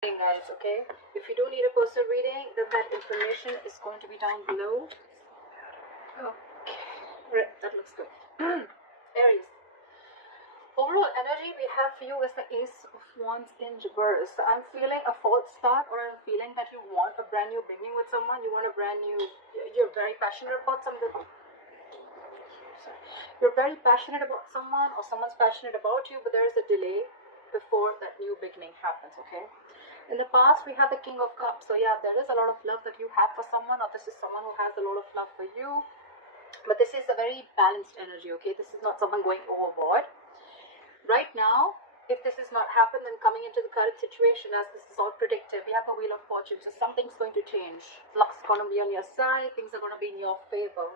Guys, okay, if you do need a personal reading, then that information is going to be down below. Okay, right, that looks good. Aries, overall energy we have for you is the Ace of Wands in reverse. I'm feeling a false start, or I'm feeling that you want a brand new beginning with someone. You want a brand new, you're very passionate about something. You're very passionate about someone, or someone's passionate about you, but there is a delay before that new beginning happens, okay? In the past, we have the King of Cups. So yeah, there is a lot of love that you have for someone, or this is someone who has a lot of love for you. But this is a very balanced energy, okay? This is not someone going overboard. Right now, if this is not happened, then coming into the current situation, as this is all predictive, we have the Wheel of Fortune. So something's going to change. Luck's going to be on your side. Things are going to be in your favor.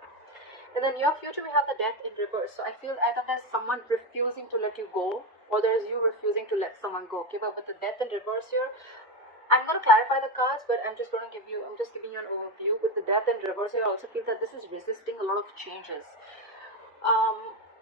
In the near future, we have the Death in reverse. So I feel either there's someone refusing to let you go, or there's you refusing to let someone go. Okay, but with the Death in reverse here, I'm going to clarify the cards, but I'm just giving you an overview. With the Death in reverse here, I also feel that this is resisting a lot of changes.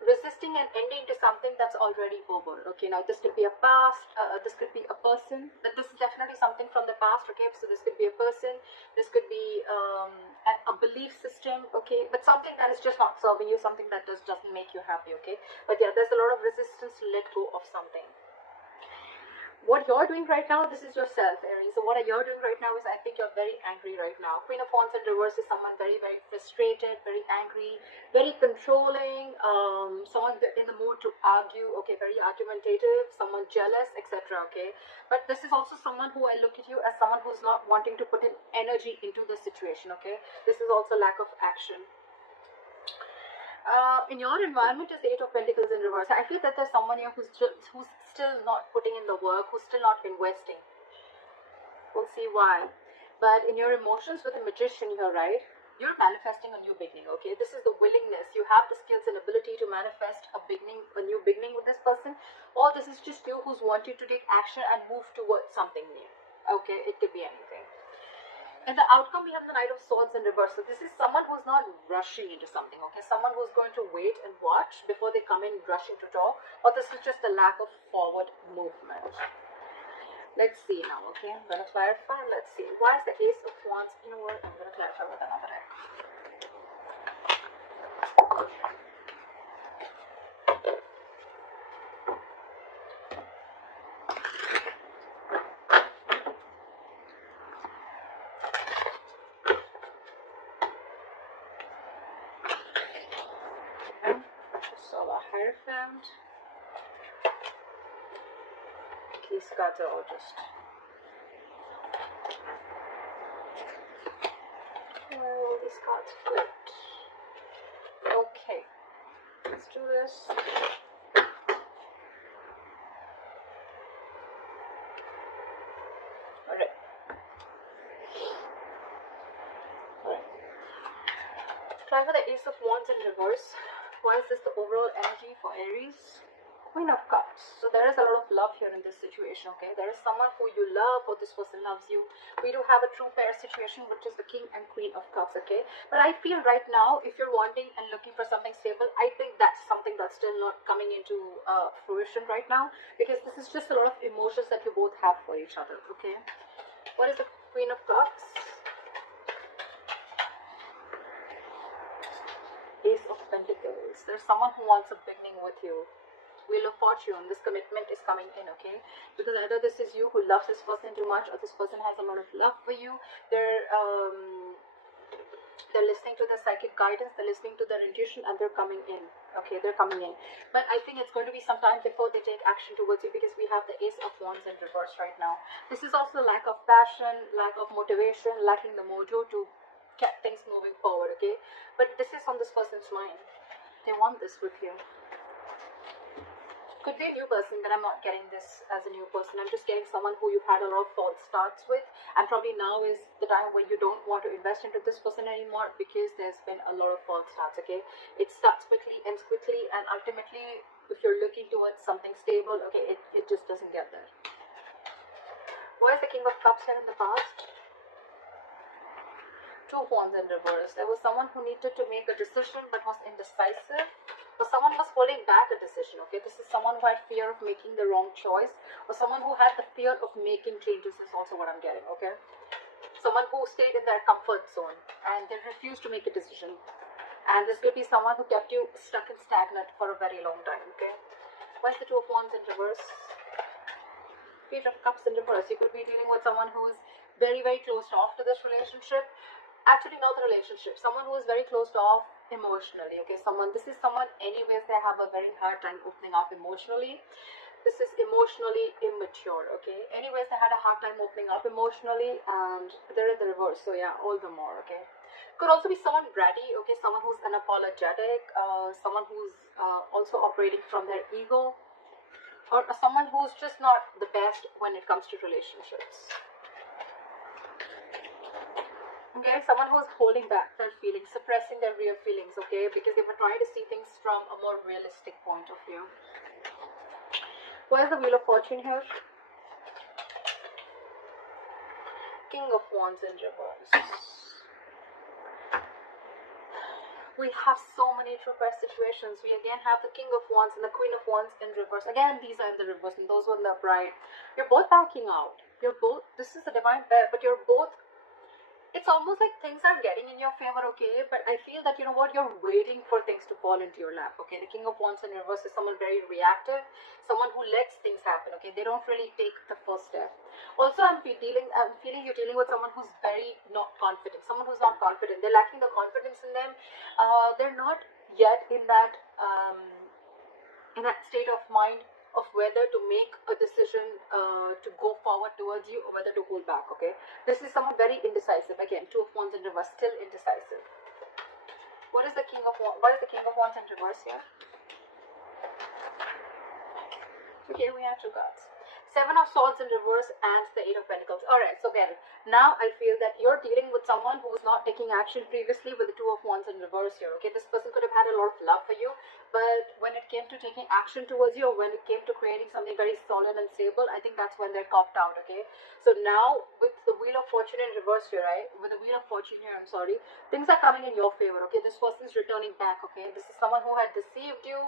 Resisting and ending to something that's already over. Okay, now this could be a past, this could be a person, but this is definitely something from the past. Okay, so this could be a person, this could be a belief system. Okay, but something that is just not serving you, something that doesn't make you happy. Okay, but yeah, there's a lot of resistance to let go of something. What you're doing right now, this is yourself, Aries. So what you're doing right now is, I think you're very angry right now. Queen of Wands in reverse is someone very, very frustrated, very angry, very controlling, someone in the mood to argue, okay, very argumentative, someone jealous, etc. Okay, but this is also someone who I look at you as someone who's not wanting to put in energy into the situation. Okay, this is also lack of action. In your environment is the Eight of Pentacles in reverse. I feel that there's someone here who's still not putting in the work, who's still not investing. We'll see why. But in your emotions with the Magician here, right, you're manifesting a new beginning, okay? This is the willingness. You have the skills and ability to manifest a new beginning with this person. Or this is just you who's wanting to take action and move towards something new. Okay, it could be anything. And the outcome, we have the Knight of Swords in reverse. So this is someone who's not rushing into something, okay? Someone who's going to wait and watch before they come in rushing to talk. Or this is just a lack of forward movement. Let's see now, okay? I'm going to clarify. Let's see. Why is the Ace of Wands? You know what? I'm going to clarify with another deck. Hierophant. These cards are all just... Where are all these cards good? Okay. Let's do this. Alright. Try for the Ace of Wands in reverse. Why is this the overall energy for Aries? Queen of Cups. So there is a lot of love here in this situation, okay? There is someone who you love, or this person loves you. We do have a true pair situation, which is the King and Queen of Cups, okay? But I feel right now, if you're wanting and looking for something stable, I think that's something that's still not coming into fruition right now, because this is just a lot of emotions that you both have for each other, okay? What is the Queen of Cups? Ace of Pentacles. There's someone who wants a beginning with you. Wheel of Fortune. This commitment is coming in, okay? Because either this is you who loves this person too much, or this person has a lot of love for you. They're listening to their psychic guidance, they're listening to their intuition, and they're coming in. Okay, they're coming in. But I think it's going to be some time before they take action towards you, because we have the Ace of Wands in reverse right now. This is also lack of passion, lack of motivation, lacking the mojo to get things moving forward, okay? But this is on this person's mind. They want this with you. Could be a new person, but I'm not getting this as a new person. I'm just getting someone who you've had a lot of false starts with, and probably now is the time when you don't want to invest into this person anymore, because there's been a lot of false starts, okay? It starts quickly, ends quickly, and ultimately, if you're looking towards something stable, okay, it just doesn't get there. Why is the King of Cups here in the past? Two Wands in reverse. There was someone who needed to make a decision but was indecisive. or someone was holding back a decision, okay? This is someone who had fear of making the wrong choice, or someone who had the fear of making changes is also what I'm getting, okay? Someone who stayed in their comfort zone and they refused to make a decision. And this could be someone who kept you stuck and stagnant for a very long time, okay? Where's the Two of Wands in reverse? Page of Cups in reverse. You could be dealing with someone who is very, very closed off to this relationship. Actually, not the relationship. Someone who is very closed off emotionally. Okay, this is someone, anyways, they have a very hard time opening up emotionally. This is emotionally immature. Okay, anyways, they had a hard time opening up emotionally, and they're in the reverse. So yeah, all the more. Okay, could also be someone bratty. Okay, someone who's unapologetic. Someone who's also operating from their ego. Or someone who's just not the best when it comes to relationships. Okay, someone who's holding back their feelings, suppressing their real feelings, okay, because they were trying to see things from a more realistic point of view. Where's the Wheel of Fortune here? King of Wands in reverse. We have so many reverse situations. We again have the King of Wands and the Queen of Wands in reverse. Again, these are in the reverse and those were in the upright. You're both backing out. This is a divine pair, but you're both, it's almost like things are getting in your favor, okay? But I feel that, you know what, you're waiting for things to fall into your lap, okay? The King of Wands in reverse is someone very reactive, someone who lets things happen, okay? They don't really take the first step. Also, I'm feeling you're dealing with someone who's very not confident, someone who's not confident. They're lacking the confidence in them. They're not yet in that state of mind of whether to make a decision to go forward towards you or whether to hold back, okay? This is someone very indecisive. Again, Two of Wands in reverse, still indecisive. What is the King of Wands in reverse here? Okay, we have two cards. Seven of Swords in reverse and the Eight of Pentacles. Alright, so get it. Now I feel that you're dealing with someone who was not taking action previously with the Two of Wands in reverse here. Okay, this person could have had a lot of love for you, but when it came to taking action towards you, or when it came to creating something very solid and stable, I think that's when they're copped out, okay? So now with the Wheel of Fortune in reverse here, right? With the Wheel of Fortune here, I'm sorry, things are coming in your favor, okay? This person's returning back, okay? This is someone who had deceived you.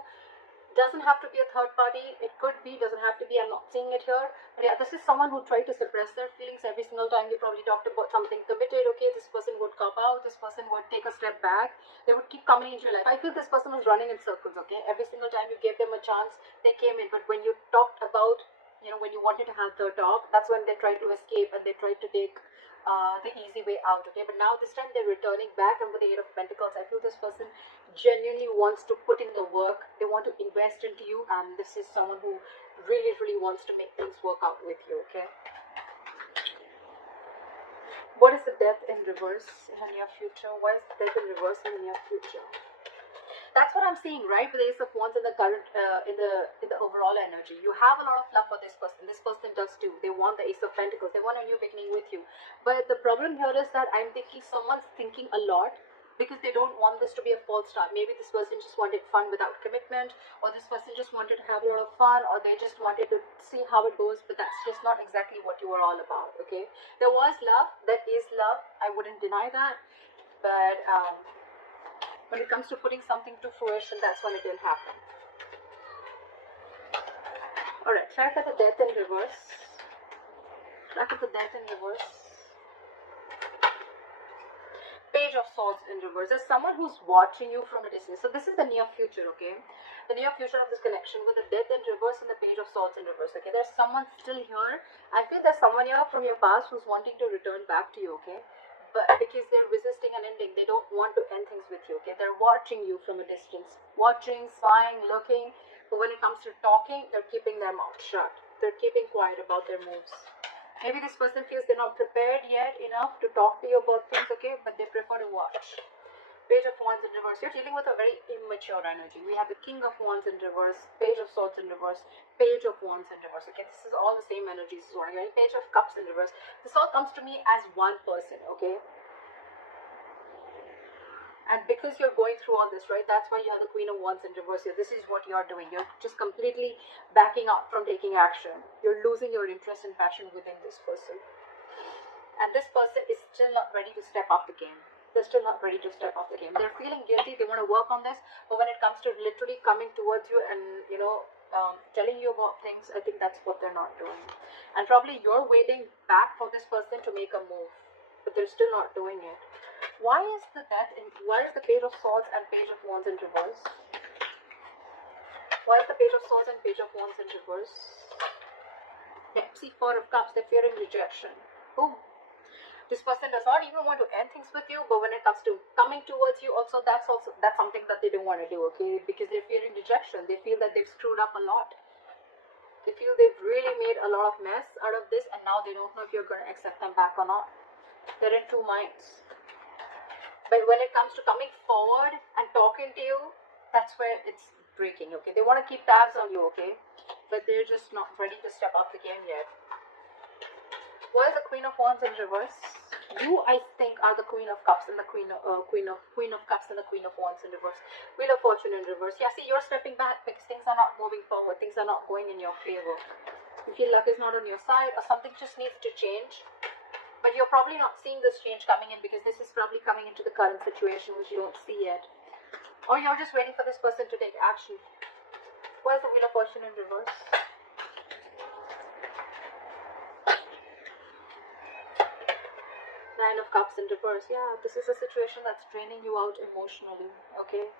Doesn't have to be a third party, it could be, doesn't have to be, I'm not seeing it here, but yeah, this is someone who tried to suppress their feelings. Every single time you probably talked about something committed, okay, this person would cop out, this person would take a step back, they would keep coming into your life. I feel this person was running in circles, okay? Every single time you gave them a chance, they came in, but when you talked about, you know, when you wanted to have the talk, that's when they tried to escape and they tried to take the easy way out, okay? But now this time they're returning back, and with the Eight of Pentacles, I feel this person genuinely wants to put in the work. They want to invest into you, and this is someone who really, really wants to make things work out with you, okay? What is the Death in reverse in the near future? What is the Death in reverse in the near future? That's what I'm seeing, right? With the Ace of Wands in the current, in the overall energy, you have a lot of love for this person. This person does too. They want the Ace of Pentacles. They want a new beginning with you. But the problem here is that I'm thinking someone's thinking a lot because they don't want this to be a false start. Maybe this person just wanted fun without commitment, or this person just wanted to have a lot of fun, or they just wanted to see how it goes. But that's just not exactly what you were all about. Okay, there was love. That is love. I wouldn't deny that. But when it comes to putting something to fruition, that's when it will happen. Alright, clarify the Death in reverse. Clarify the Death in reverse. Page of Swords in reverse. There's someone who's watching you from a distance. So this is the near future, okay? The near future of this connection with the Death in reverse and the Page of Swords in reverse, okay? There's someone still here. I feel there's someone here from your past who's wanting to return back to you, okay? But because they're resisting an ending, they don't want to end things with you, okay? They're watching you from a distance. Watching, spying, looking. But when it comes to talking, they're keeping their mouth shut. They're keeping quiet about their moves. Maybe this person feels they're not prepared yet enough to talk to you about things, okay? But they prefer to watch. Page of Wands in reverse. You're dealing with a very immature energy. We have the King of Wands in reverse, Page of Swords in reverse, Page of Wands in reverse. Okay, this is all the same energies. This is what I'm getting. Page of Cups in reverse. This all comes to me as one person, okay? And because you're going through all this, right, that's why you have the Queen of Wands in reverse here. This is what you're doing. You're just completely backing up from taking action. You're losing your interest and passion within this person. And this person is still not ready to step up the game. They're still not ready to step off the game. They're feeling guilty. They want to work on this, but when it comes to literally coming towards you and telling you about things, I think that's what they're not doing. And probably you're waiting back for this person to make a move, but they're still not doing it. Why is the Death? Why is the Page of Swords and Page of Wands in reverse? Why is the Page of Swords and Page of Wands in reverse? Yeah, see, Four of Cups. They're fearing rejection. Boom. This person does not even want to end things with you, but when it comes to coming towards you, that's something that they don't want to do, okay? Because they're fearing rejection. They feel that they've screwed up a lot. They feel they've really made a lot of mess out of this, and now they don't know if you're going to accept them back or not. They're in two minds. But when it comes to coming forward and talking to you, that's where it's breaking, okay? They want to keep tabs on you, okay? But they're just not ready to step up the game yet. Why is the Queen of Wands in reverse? You, I think, are the Queen of Cups and the Queen of Cups and the Queen of Wands in reverse. Wheel of Fortune in reverse. Yeah, see, you're stepping back because things are not moving forward. Things are not going in your favor. You feel luck is not on your side, or something just needs to change. But you're probably not seeing this change coming in because this is probably coming into the current situation which you don't see yet. Or you're just waiting for this person to take action. Why is the Wheel of Fortune in reverse? Nine of Cups in reverse. Yeah, this is a situation that's draining you out emotionally, okay?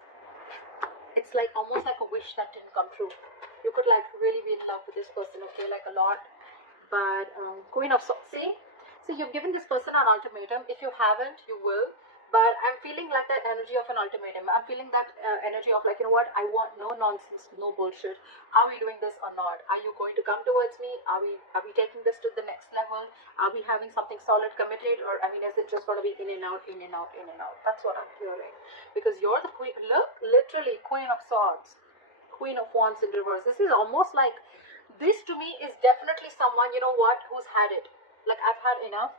It's like almost like a wish that didn't come true. You could like really be in love with this person, okay, like a lot. But Queen of Swords, see, you've given this person an ultimatum. If you haven't, you will. But I'm feeling like that energy of an ultimatum. I'm feeling that energy of like, you know what, I want no nonsense, no bullshit. Are we doing this or not? Are you going to come towards me? Are we taking this to the next level? Are we having something solid committed? Or, I mean, is it just going to be in and out, in and out, in and out? That's what I'm hearing. Because you're the queen, look, literally Queen of Swords, Queen of Wands in reverse. This is almost like, this to me is definitely someone, you know what, who's had it. Like, I've had enough.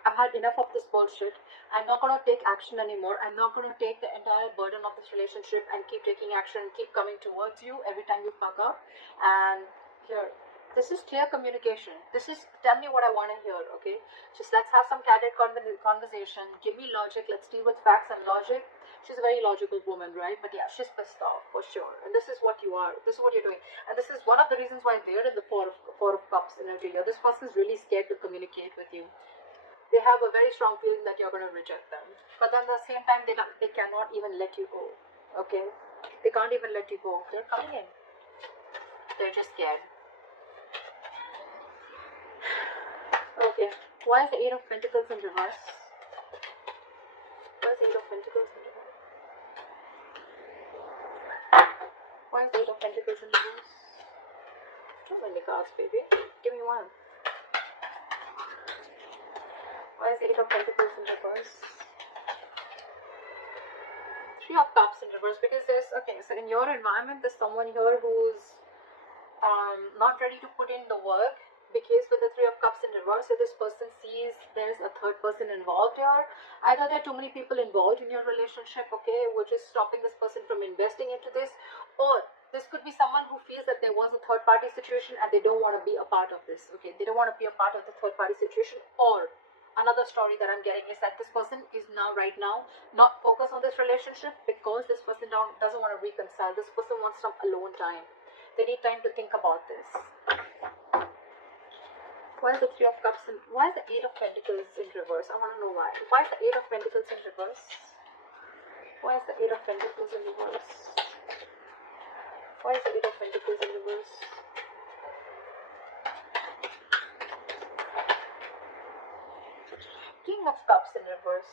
I've had enough of this bullshit. I'm not going to take action anymore. I'm not going to take the entire burden of this relationship and keep taking action and keep coming towards you every time you fuck up. And here, this is clear communication. This is, tell me what I want to hear, okay? Just let's have some candid conversation. Give me logic. Let's deal with facts and logic. She's a very logical woman, right? But yeah, she's pissed off for sure. And this is what you are. This is what you're doing. And this is one of the reasons why they're in the Four of Cups energy. This person's really scared to communicate with you. They have a very strong feeling that you're going to reject them. But then at the same time, they cannot even let you go. Okay? They can't even let you go. They're coming in. They're just scared. Okay. Why is the Eight of Pentacles in reverse? Why is the Eight of Pentacles in reverse? Why is the Eight of Pentacles in reverse? Too many cards, baby. Give me one. Why is the Eight of Pentacles in reverse? Three of Cups in reverse, because there's, okay, so in your environment, there's someone here who's not ready to put in the work, because with the Three of Cups in reverse, so this person sees there's a third person involved here. Either there are too many people involved in your relationship, okay, which is stopping this person from investing into this, or this could be someone who feels that there was a third party situation and they don't want to be a part of this, okay, they don't want to be a part of the third party situation. Or another story that I'm getting is that this person is right now not focused on this relationship because this person doesn't want to reconcile. This person wants some alone time. They need time to think about this. Why is the Three of Cups in, why is the Eight of Pentacles in reverse? I want to know why. Why is the Eight of Pentacles in reverse? Why is the Eight of Pentacles in reverse? Why is the Eight of Pentacles in reverse? King of Cups in reverse.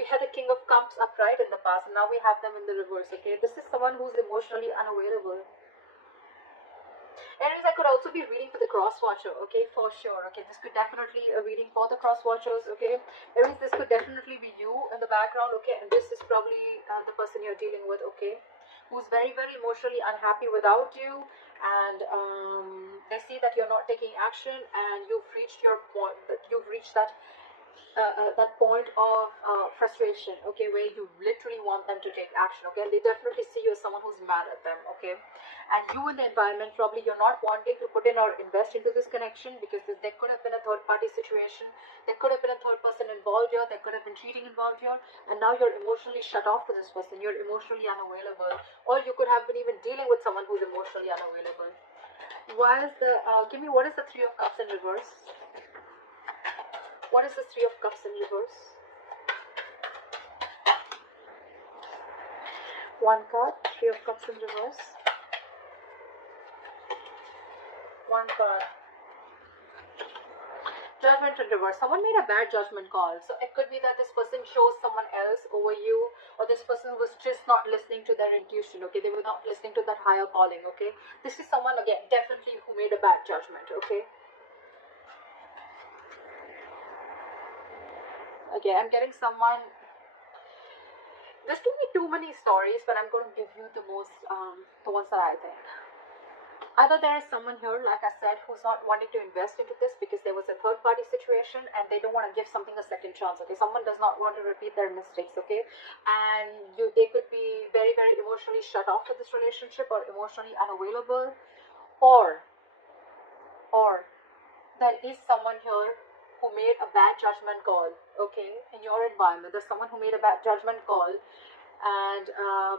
We had the King of Cups upright in the past, and now we have them in the reverse, okay? This is someone who's emotionally unavailable. Aries, I could also be reading for the cross watcher, okay, for sure, okay? This could definitely a reading for the cross watchers, okay? Aries, this could definitely be you in the background, okay? And this is probably the person you're dealing with, okay? Who's very, very emotionally unhappy without you, and they see that you're not taking action, and you've reached your point, that you've reached that that point of frustration, okay, where you literally want them to take action, okay, and they definitely see you as someone who's mad at them, okay, and you in the environment, probably you're not wanting to put in or invest into this connection because there could have been a third party situation, there could have been a third person involved here, there could have been cheating involved here, and now you're emotionally shut off to this person, you're emotionally unavailable, or you could have been even dealing with someone who's emotionally unavailable. Why is the give me, what is the Three of Cups in reverse? What is the Three of Cups in reverse? One card, Three of Cups in reverse. One card. Judgment in reverse. Someone made a bad judgment call. So it could be that this person chose someone else over you, or this person was just not listening to their intuition, okay? They were not listening to that higher calling, okay? This is someone, again, definitely who made a bad judgment, okay? Okay, I'm getting someone. There's too many stories, but I'm going to give you the most, the ones that I think. Either there is someone here, like I said, who's not wanting to invest into this because there was a third party situation and they don't want to give something a second chance, okay? Someone does not want to repeat their mistakes, okay? And they could be very, very emotionally shut off to this relationship or emotionally unavailable, or there is someone here who made a bad judgment call, okay, in your environment. There's someone who made a bad judgment call, and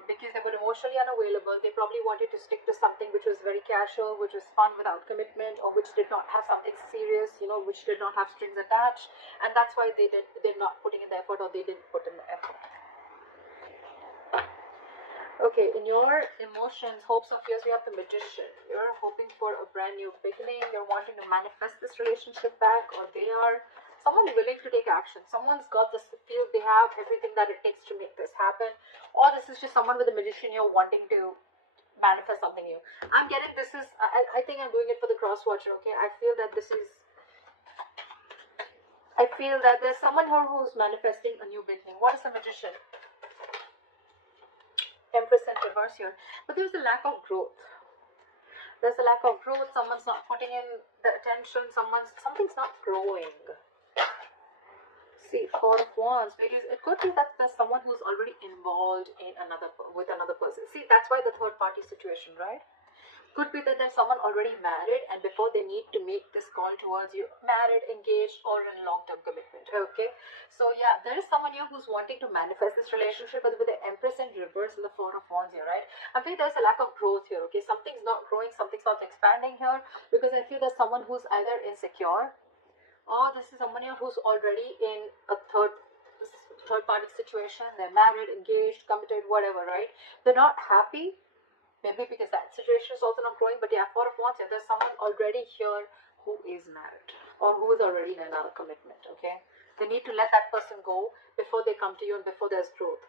because they were emotionally unavailable, they probably wanted to stick to something which was very casual, which was fun without commitment, or which did not have something serious, you know, which did not have strings attached, and that's why they're not putting in the effort, or they didn't put in the effort. Okay, in your emotions, hopes or fears, we have the Magician. You're hoping for a brand new beginning. You're wanting to manifest this relationship back, or they are someone willing to take action. Someone's got this feel they have everything that it takes to make this happen, or this is just someone with a Magician you're wanting to manifest something new. I'm getting this is, I think I'm doing it for the cross watcher, okay? I feel that there's someone here who's manifesting a new beginning. What is the Magician? Empress in reverse here, but there's a lack of growth. There's a lack of growth. Someone's not putting in the attention. Something's not growing. See, Four of Wands, because it could be that there's someone who's already involved in with another person. See, that's why the third party situation, right? Could be that there's someone already married, and before they need to make this call towards you, married, engaged, or in long-term commitment, okay? So yeah, there is someone here who's wanting to manifest this relationship, but with the Empress in reverse and the Four of Wands here, right? I think there's a lack of growth here, okay? Something's not growing, something's not expanding here, because I feel there's someone who's either insecure, or this is someone here who's already in a third party situation. They're married, engaged, committed, whatever, right? They're not happy. Maybe because that situation is also not growing, but yeah, Four of Wands, and there's someone already here who is married or who is already in another commitment, okay? They need to let that person go before they come to you and before there's growth.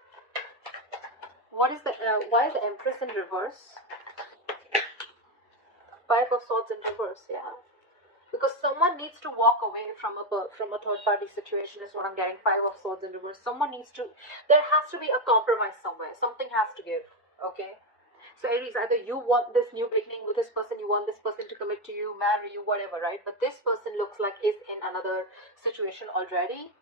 Why is the Empress in reverse? Five of Swords in reverse, yeah. Because someone needs to walk away from a third party situation is what I'm getting. Five of Swords in reverse. There has to be a compromise somewhere. Something has to give, okay? So Aries, either you want this new beginning with this person, you want this person to commit to you, marry you, whatever, right? But this person looks like is in another situation already,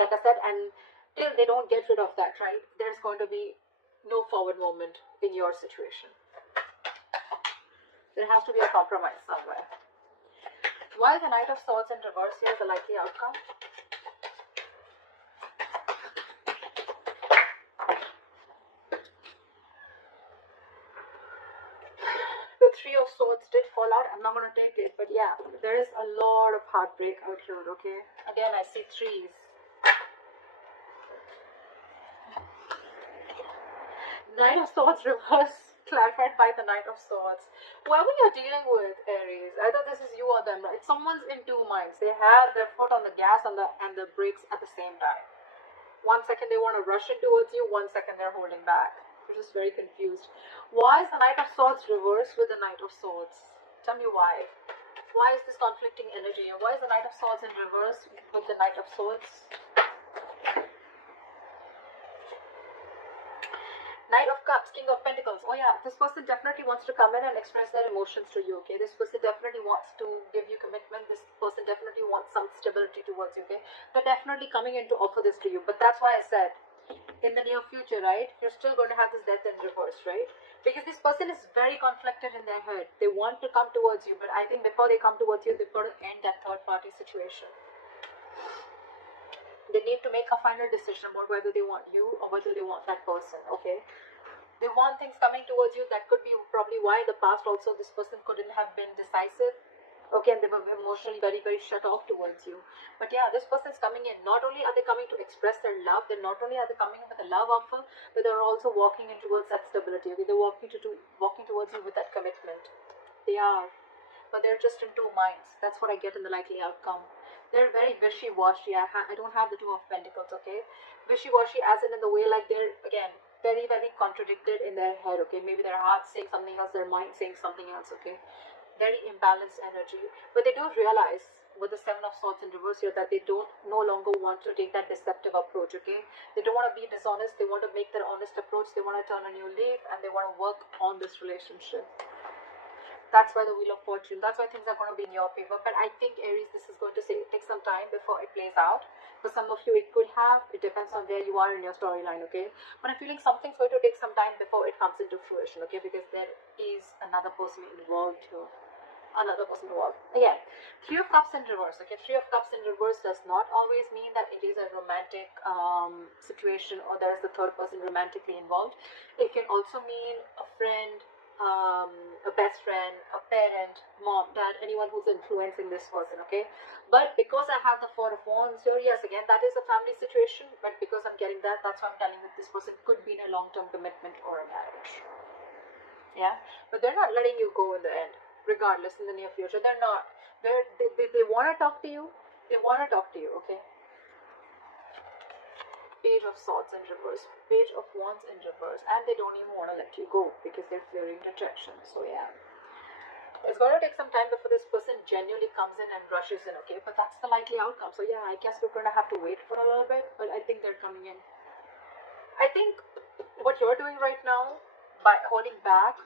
like I said, and till they don't get rid of that, right, there's going to be no forward movement in your situation. There has to be a compromise somewhere. Why is the Knight of Swords in reverse here the likely outcome? The Three of Swords did fall out. I'm not going to take it, but yeah, there is a lot of heartbreak out here, okay? Again, I see threes. Knight of Swords reverse, clarified by the Knight of Swords. Whoever you're dealing with, Aries, either this is you or them, right? Someone's in two minds. They have their foot on the gas and the brakes at the same time. 1 second they want to rush in towards you, 1 second they're holding back. You're just very confused. Why is the Knight of Swords reversed with the Knight of Swords? Tell me why. Why is this conflicting energy? Why is the Knight of Swords in reverse with the Knight of Swords? Knight of Cups, King of Pentacles. Oh yeah, this person definitely wants to come in and express their emotions to you, okay? This person definitely wants to give you commitment. This person definitely wants some stability towards you, okay? They're definitely coming in to offer this to you. But that's why I said, in the near future, right, you're still going to have this death in reverse, right? Because this person is very conflicted in their head. They want to come towards you, but I think before they come towards you, they've got to end that third party situation. They need to make a final decision about whether they want you or whether they want that person, okay? They want things coming towards you. That could be probably why in the past also this person couldn't have been decisive, okay, and they were emotionally very, very shut off towards you. But yeah, this person is coming in. Not only are they coming to express their love, then not only are they coming in with a love offer, but they're also walking in towards that stability, okay? They're walking towards you with that commitment. They are, but they're just in two minds. That's what I get in the likely outcome. They're very wishy-washy. I don't have the Two of Pentacles, okay? Wishy-washy as in the way like they're, again, very, very contradicted in their head, okay? Maybe their heart's saying something else, their mind saying something else, okay? Very imbalanced energy. But they do realize with the Seven of Swords in reverse here that they don't no longer want to take that deceptive approach, okay? They don't want to be dishonest. They want to make their honest approach. They want to turn a new leaf and they want to work on this relationship. That's why the Wheel of Fortune, that's why things are going to be in your favor. But I think, Aries, this is going to take some time before it plays out. For some of you, it could have. It depends on where you are in your storyline, okay? But I'm feeling something's going to take some time before it comes into fruition, okay? Because there is another person involved here. Another person involved. Again, Three of Cups in reverse, okay? Three of Cups in reverse does not always mean that it is a romantic situation or there is the third person romantically involved. It can also mean a friend, a best friend, a parent, mom, dad, anyone who's influencing this person, okay? But because I have the Four of Wands here, yes, again, that is a family situation, but because I'm getting that, that's why I'm telling you this person could be in a long-term commitment or a marriage. Yeah, but they're not letting you go in the end, regardless, in the near future. They're not. They want to talk to you. They want to talk to you, okay? Page of Swords in reverse, Page of Wands in reverse, and they don't even want to let you go because they're fearing rejection. So yeah, it's going to take some time before this person genuinely comes in and rushes in, okay? But that's the likely outcome. So yeah, I guess we're going to have to wait for a little bit, but I think they're coming in. I think what you're doing right now by holding back